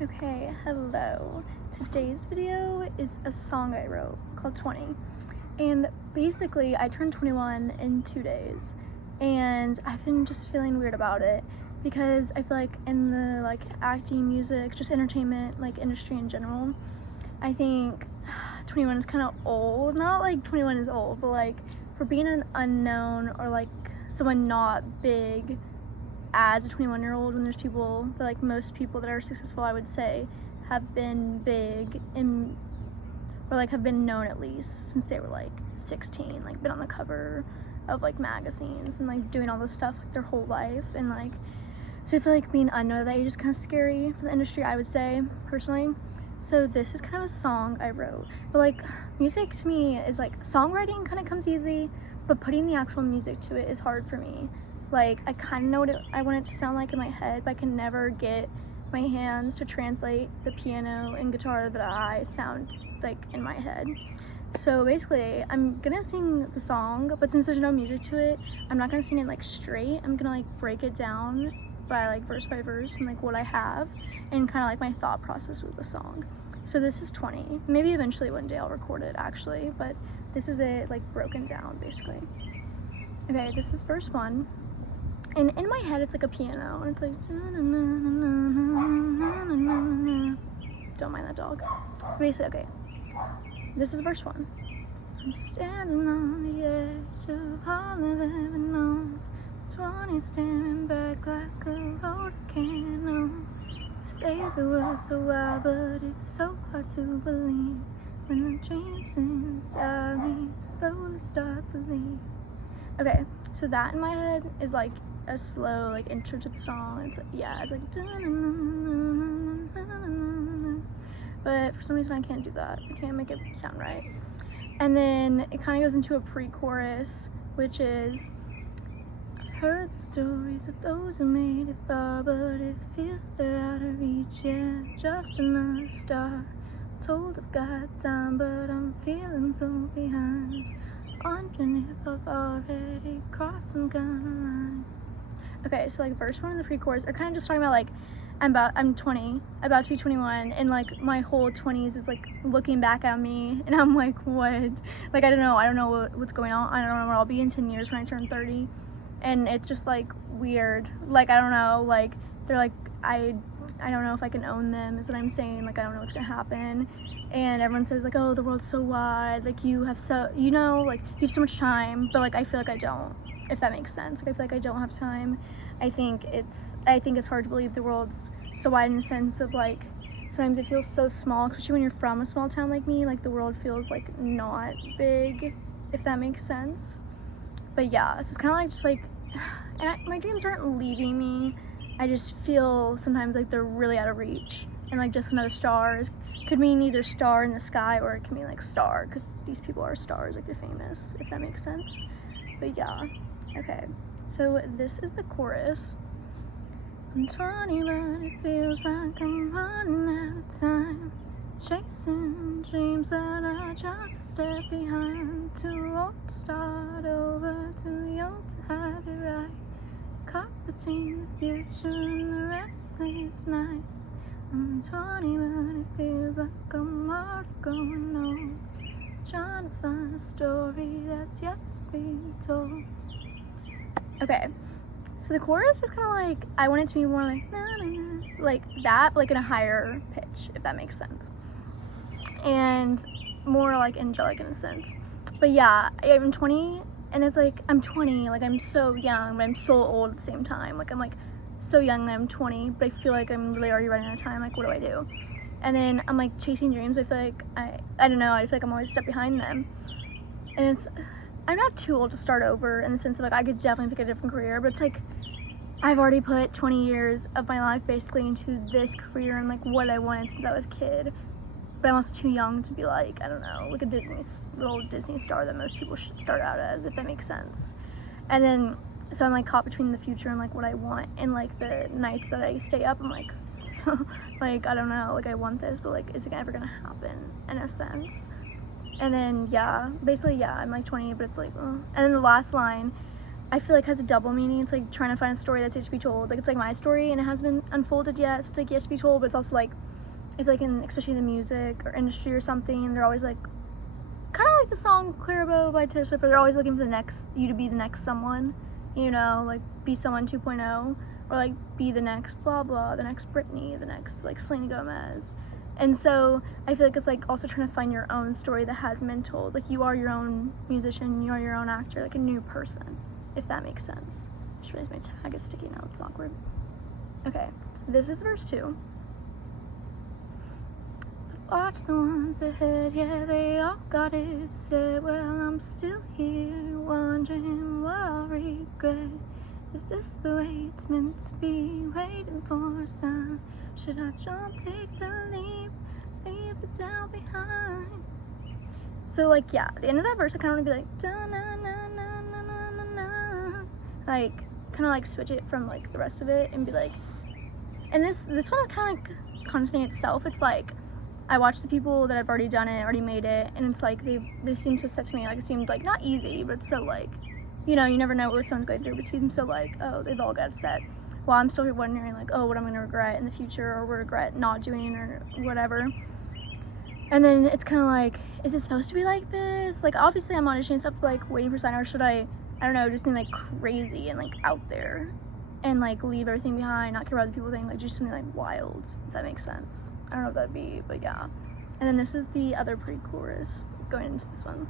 Okay, hello. Today's video is a song I wrote called 20. And basically, I turned 21 in 2 days. And I've been just feeling weird about it because I feel like in the acting, music, just entertainment, industry in general, I think 21 is kind of old. Not like 21 is old, but for being an unknown or someone not big as a 21-year-old, when there's people that most people that are successful, I would say, have been big or have been known at least since they were 16, been on the cover of magazines and doing all this stuff their whole life. And so I feel being unknown at that age is kind of scary for the industry, I would say, personally. So this is kind of a song I wrote, but music to me is songwriting kind of comes easy, but putting the actual music to it is hard for me. I kind of know what I want it to sound like in my head, but I can never get my hands to translate the piano and guitar that I sound in my head. So basically, I'm gonna sing the song, but since there's no music to it, I'm not gonna sing it straight. I'm gonna break it down by verse by verse and what I have and kind of my thought process with the song. So this is 20. Maybe eventually one day I'll record it actually, but this is it broken down basically. Okay, this is verse 1. And in my head, it's a piano, and it's don't mind that dog. Basically, okay, this is verse 1. I'm standing on the edge of all I've ever known. 20 standing back like a road I can't know. Say the words so wild, but it's so hard to believe when the dreams inside me slowly start to leave. Okay, so that in my head is a slow intro to the song. It's but for some reason I can't do that. I can't make it sound right. And then it kind of goes into a pre-chorus, which is, I've heard stories of those who made it far, but it feels they're out of reach. Yeah, just another star, told I've got time, but I'm feeling so behind, wondering if I've already crossed some kind of line. Okay, so verse 1 and the pre-chorus are kind of just talking about I'm 20, about to be 21, and my whole 20s is looking back at me, and I'm what? I don't know what's going on. I don't know where I'll be in 10 years when I turn 30, and it's just weird. I don't know, they're I don't know if I can own them, is what I'm saying. I don't know what's gonna happen. And everyone says oh, the world's so wide, you have so, you have so much time, but I feel I don't, if that makes sense. I feel I don't have time. I think it's hard to believe the world's so wide in the sense of sometimes it feels so small, especially when you're from a small town like me. The world feels not big, if that makes sense. But yeah, so it's kind of just and my dreams aren't leaving me. I just feel sometimes they're really out of reach, and just another star could mean either star in the sky, or it can mean star, because these people are stars, they're famous, if that makes sense. But yeah, okay, so this is the chorus. I'm 20, but it feels like I'm running out of time, chasing dreams that are just a step behind, too old to start over, too young to have it right, caught between the future and the restless nights. I'm 20, but it feels like I'm already growing old, trying to find a story that's yet to be told. Okay, so the chorus is kind of I want it to be more na na na, that, in a higher pitch, if that makes sense, and more angelic in a sense. But yeah, I'm 20, and it's I'm 20, I'm so young, but I'm so old at the same time. I'm so young that I'm 20, but I feel I'm really already running out of time. What do I do? And then I'm chasing dreams. I feel I don't know, I feel I'm always a step behind them. And I'm not too old to start over in the sense of I could definitely pick a different career, but it's I've already put 20 years of my life basically into this career and what I wanted since I was a kid. But I'm also too young to be I don't know, a little Disney star that most people should start out as, if that makes sense. And then so I'm caught between the future and what I want, and the nights that I stay up, I'm so, I don't know, I want this, but is it ever gonna happen, in a sense. And then yeah, basically yeah, I'm 20, but it's and then the last line, I feel like has a double meaning. It's like trying to find a story that's yet to be told. Like it's like my story and it hasn't been unfolded yet, so it's like yet to be told, but it's also like, it's like in, especially in the music or industry or something, they're always like, kind of like the song Clairbow by Taylor Swift, where they're always looking for the next, you to be the next someone, you know, like be someone 2.0, or like be the next blah blah, the next Britney, the next like Selena Gomez. And so I feel like it's like also trying to find your own story that hasn't been told. Like you are your own musician, you are your own actor, like a new person, if that makes sense. I just realized my tag is sticking out, it's awkward. Okay, this is verse 2. Watch the ones ahead, yeah, they all got it said. Well, I'm still here, wondering what I'll regret. Is this the way it's meant to be? Waiting for a sign. Should I jump, take the leap, leave the doubt behind? So, like, yeah, at the end of that verse, I kind of want to be like, da na na na na na na na. Like, kind of like switch it from like the rest of it and be like, and this one is kind of like contradicting itself. It's like, I watch the people that have already done it, already made it, and it's like they seem so set to me. Like it seemed like not easy, but so like, you know, you never know what someone's going through, but it seems so like, oh, they've all got it set. While I'm still here wondering like, oh, what I'm gonna regret in the future, or regret not doing, or whatever. And then it's kind of like, is it supposed to be like this? Like obviously I'm auditioning stuff, like waiting for sign, or should I don't know, just think like crazy and like out there, and like leave everything behind, not care what other people think, like just something like wild, if that makes sense. I don't know if that'd be, but yeah. And then this is the other pre-chorus going into this one.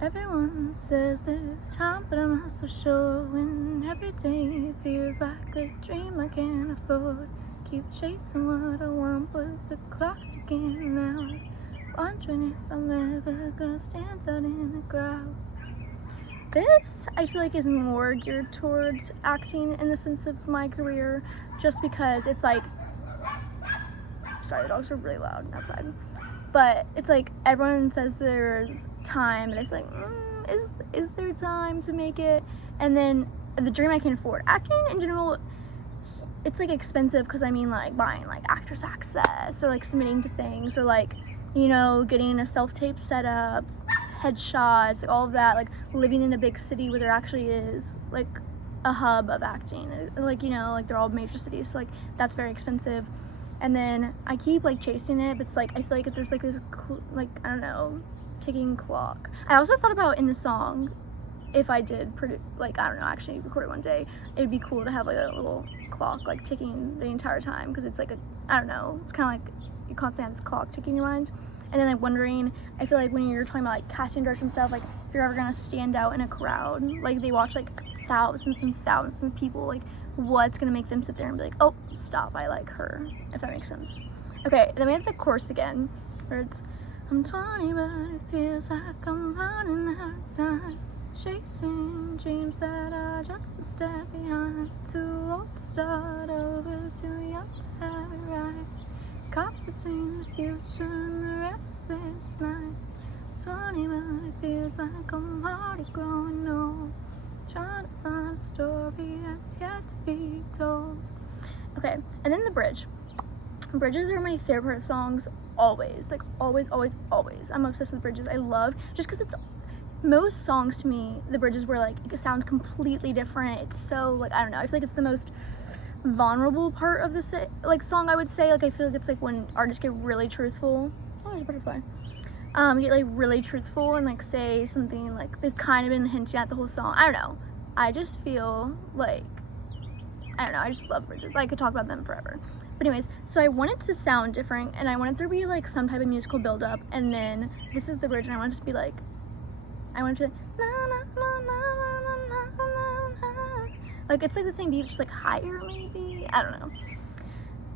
Everyone says there's time, but I'm not so sure when every day feels like a dream I can't afford. Keep chasing what I want, but the clock's ticking out. Wondering if I'm ever gonna stand out in the crowd. This, I feel like, is more geared towards acting in the sense of my career, just because it's like, sorry, the dogs are really loud outside, but it's like everyone says there's time, and I feel like, is there time to make it? And then the dream I can afford. Acting in general, it's like expensive, because I mean like buying like Actors Access, or like submitting to things, or like, you know, getting a self-tape set up, headshots, like all of that, like living in a big city where there actually is like a hub of acting, like, you know, like they're all major cities, so like that's very expensive. And then I keep like chasing it, but it's like I feel like if there's like this like, I don't know, ticking clock. I also thought about in the song, if I did like, I don't know, actually record it one day, it'd be cool to have like a little clock like ticking the entire time, because it's like a, I don't know, it's kind of like you constantly have this clock ticking in your mind. And then like wondering, I feel like when you're talking about like casting direction and stuff, like if you're ever gonna stand out in a crowd, like they watch like thousands and thousands of people, like what's gonna make them sit there and be like, oh, stop, I like her, if that makes sense. Okay, then we have the chorus again, where it's, I'm 20 but it feels like I'm running out of time, chasing dreams that are just a step behind, too old to start over, too young to have it right. Caught between the future and the restless nights. 20 but it feels like I'm already growing old, trying to find a story that's yet to be told. Okay, and then the bridge. Bridges are my favorite part of songs, always. Like always, always, always. I'm obsessed with bridges. I love, just because it's, most songs to me, the bridges were like, it sounds completely different. It's so like, I don't know, I feel like it's the most vulnerable part of the like song, I would say. Like I feel like it's like when artists get really truthful. Oh, there's a butterfly. Get like really truthful and like say something like they've kind of been hinting at the whole song. I don't know, I just feel like, I don't know, I just love bridges. I could talk about them forever. But anyways, so I want it to sound different, and I want it to be like some type of musical build up, and then this is the bridge, and I want it to be like, I want it to be na na na na na na na na. Like it's like the same beat, just like higher maybe, I don't know.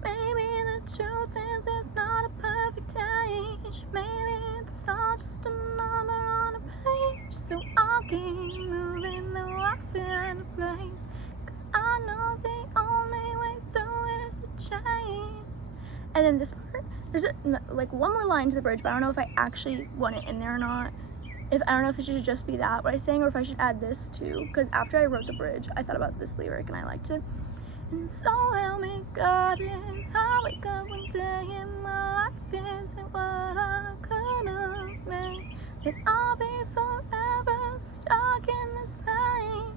Maybe the truth is there's not a perfect age. Maybe it's all just a number on a page. So I'll keep moving though I feel out of place, 'cause I know the only way through is the chase. And then this part, there's like one more line to the bridge, but I don't know if I actually want it in there or not. I don't know if it should just be that what I sang, or if I should add this too, because after I wrote the bridge, I thought about this lyric and I liked it. And so help me God, if I wake up one day and my life isn't what I could have made, then I'll be forever stuck in this pain.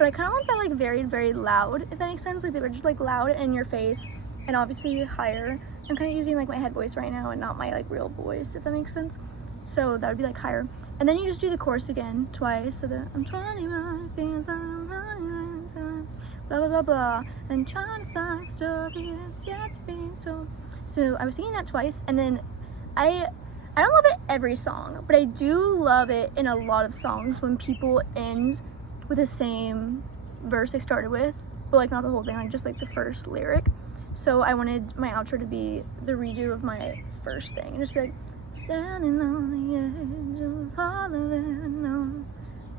but I kind of want that like very, very loud, if that makes sense. Like they were just like loud in your face and obviously higher. I'm kind of using like my head voice right now and not my like real voice, if that makes sense. So that would be like higher. And then you just do the chorus again twice. So that I'm 21 things I'm running into, blah blah blah blah, and trying to find a story that's yet to be told. So I was singing that twice, and then I don't love it every song, but I do love it in a lot of songs when people end with the same verse they started with, but like not the whole thing, like just like the first lyric. So I wanted my outro to be the redo of my first thing and just be like, standing on the edge of all of it unknown,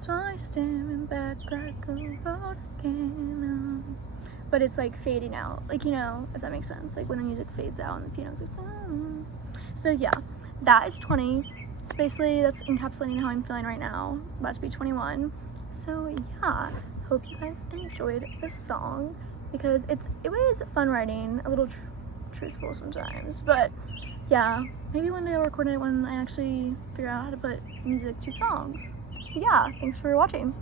twice staring back like a road again. But it's like fading out, like, you know, if that makes sense, like when the music fades out and the piano's like, oh. So yeah, that is 20. So basically that's encapsulating how I'm feeling right now, about to be 21. So yeah, hope you guys enjoyed this song, because it was fun writing, a little truthful sometimes, but yeah, maybe one day I'll record it when I actually figure out how to put music to songs. But yeah, thanks for watching.